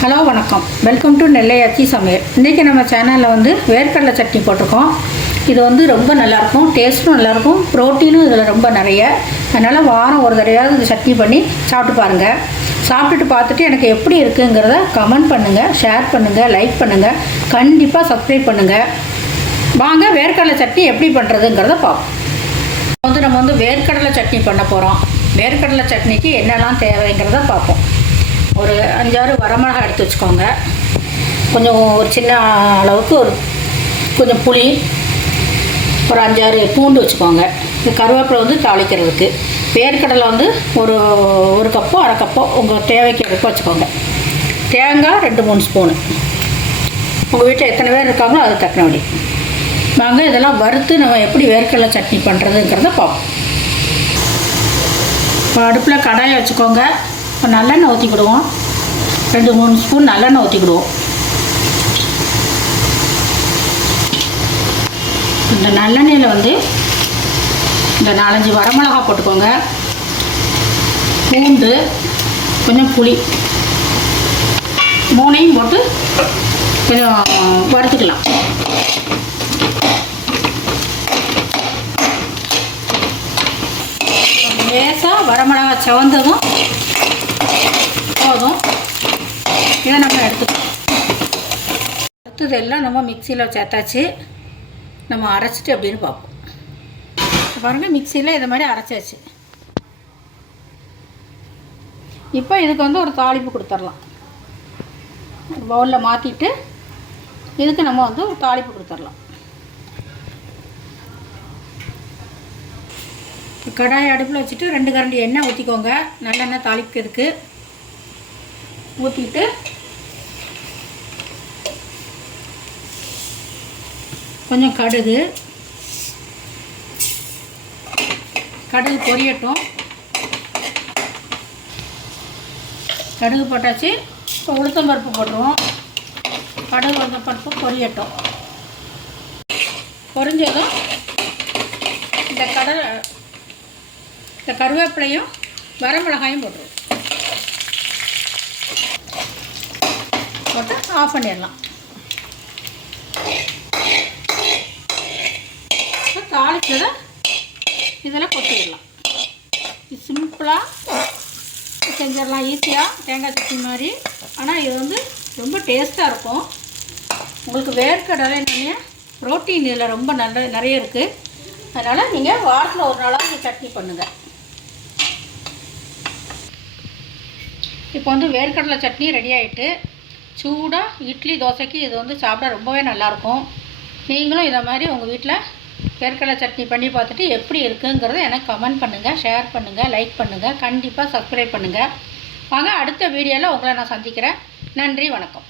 Hello வணக்கம். Welcome to நெல்லை அச்சி சமையல். இன்றைக்கி நம்ம சேனலில் வந்து வேர்க்கடலை சட்னி போட்டிருக்கோம். இது வந்து ரொம்ப நல்லாயிருக்கும். டேஸ்ட்டும் நல்லாயிருக்கும். ப்ரோட்டீனும் இதில் ரொம்ப நிறைய. அதனால் வாரம் ஒரு தடவையாவது இந்த சட்னி பண்ணி சாப்பிட்டு பாருங்கள் சாப்பிட்டுட்டு பார்த்துட்டு எனக்கு எப்படி இருக்குங்கிறத கமெண்ட் பண்ணுங்கள் ஷேர் பண்ணுங்கள் லைக் பண்ணுங்கள் கண்டிப்பாக சப்ஸ்கிரைப் பண்ணுங்கள் வாங்க வேர்க்கடலை சட்னி எப்படி பண்ணுறதுங்கிறத பார்ப்போம். வந்து நம்ம வந்து வேர்க்கடலை சட்னி பண்ண போகிறோம் வேர்க்கடலை சட்னிக்கு என்னெல்லாம் தேவைங்கிறத பார்ப்போம். ஒரு அஞ்சாறு வரமிளகா எடுத்து வச்சுக்கோங்க. கொஞ்சம் ஒரு சின்ன அளவுக்கு ஒரு கொஞ்சம் புளி ஒரு அஞ்சாறு பூண்டு வச்சுக்கோங்க. இந்த கருவேப்பிலை வந்து தாளிக்கிறதுக்கு. வேர்க்கடலை வந்து ஒரு ஒரு கப்போ அரை கப்போ உங்கள் தேவைக்கு எடுக்க வச்சுக்கோங்க. தேங்காய் ரெண்டு மூணு ஸ்பூனு. உங்கள் வீட்டில் எத்தனை பேர் இருக்காங்களோ அது தக்கனபடி. நாங்கள் இதெல்லாம் வறுத்து நம்ம எப்படி வேர்க்கடலை சட்னி பண்ணுறதுங்கிறத பார்ப்போம் அடுப்பில் கடாயை வச்சுக்கோங்க. இப்போ நல்லெண்ணெய் ஊற்றிக்கிடுவோம் ரெண்டு மூணு ஸ்பூன் நல்லெண்ணெய் ஊற்றிக்கிடுவோம் இந்த நல்லெண்ணெயில் வந்து இந்த நாலஞ்சு வரமிளகா போட்டுக்கோங்க. பூண்டு கொஞ்சம் புளி மூணையும் போட்டு கொஞ்சம் வறுத்துக்கலாம். லேசாக வரமிளகா செவந்ததும் போதும் இதை நம்ம எடுத்துக்கலாம் இருக்கிறதெல்லாம் நம்ம மிக்சியில் சேர்த்தாச்சு. நம்ம அரைச்சிட்டு அப்படின்னு பார்ப்போம். பாருங்கள் மிக்சியில் இதை மாதிரி அரைச்சாச்சு. இப்போ இதுக்கு வந்து ஒரு தாளிப்பு கொடுத்துர்லாம் பவுலில் மாற்றிட்டு இதுக்கு நம்ம வந்து ஒரு தாளிப்பு கொடுத்துர்லாம் கடாயை அடுப்பில் வச்சுட்டு ரெண்டு கரண்டி எண்ணெய் ஊற்றிக்கோங்க நல்லெண்ணெய் தாளிக்கிறதுக்கு. ஊற்றிட்டு கொஞ்சம் கடுகு. கடுகு பொரியட்டும். கடுகு போட்டாச்சு. இப்போ உளுத்தம் பருப்பு போட்டுருவோம். கடுகு உளுத்தம் பருப்பு பொரியட்டும். பொரிஞ்சதும் இந்த கடலை இந்த கருவேப்பிலையும் வரமிளகாயும் போட்டுருவோம். போட்டு ஆஃப் பண்ணிடலாம். இப்போ இதெல்லாம் இதில் கொட்டிடலாம் இது சிம்பிளாக செஞ்சிடலாம் ஈஸியாக தேங்காய் சட்னி மாதிரி. ஆனால் இது வந்து ரொம்ப டேஸ்ட்டாக இருக்கும். உங்களுக்கு வேர்க்கடலை நிறைய ப்ரோட்டீன் இதில் ரொம்ப நல்ல நிறைய இருக்குது அதனால் நீங்கள் வாரத்தில் ஒரு நாளாக சட்னி பண்ணுங்கள் இப்போ வந்து வேர்க்கடலை சட்னி ரெடி ஆகிட்டு சூடாக இட்லி தோசைக்கு இது வந்து சாப்பிட ரொம்பவே நல்லாயிருக்கும் நீங்களும் இதை மாதிரி உங்கள் வீட்டில் வேர்க்கடலை சட்னி பண்ணி பார்த்துட்டு எப்படி இருக்குங்கிறத எனக்கு கமெண்ட் பண்ணுங்கள் ஷேர் பண்ணுங்கள் லைக் பண்ணுங்கள் கண்டிப்பாக சப்ஸ்கிரைப் பண்ணுங்கள் வாங்க அடுத்த வீடியோவில் உங்களை நான் சந்திக்கிறேன். நன்றி வணக்கம்.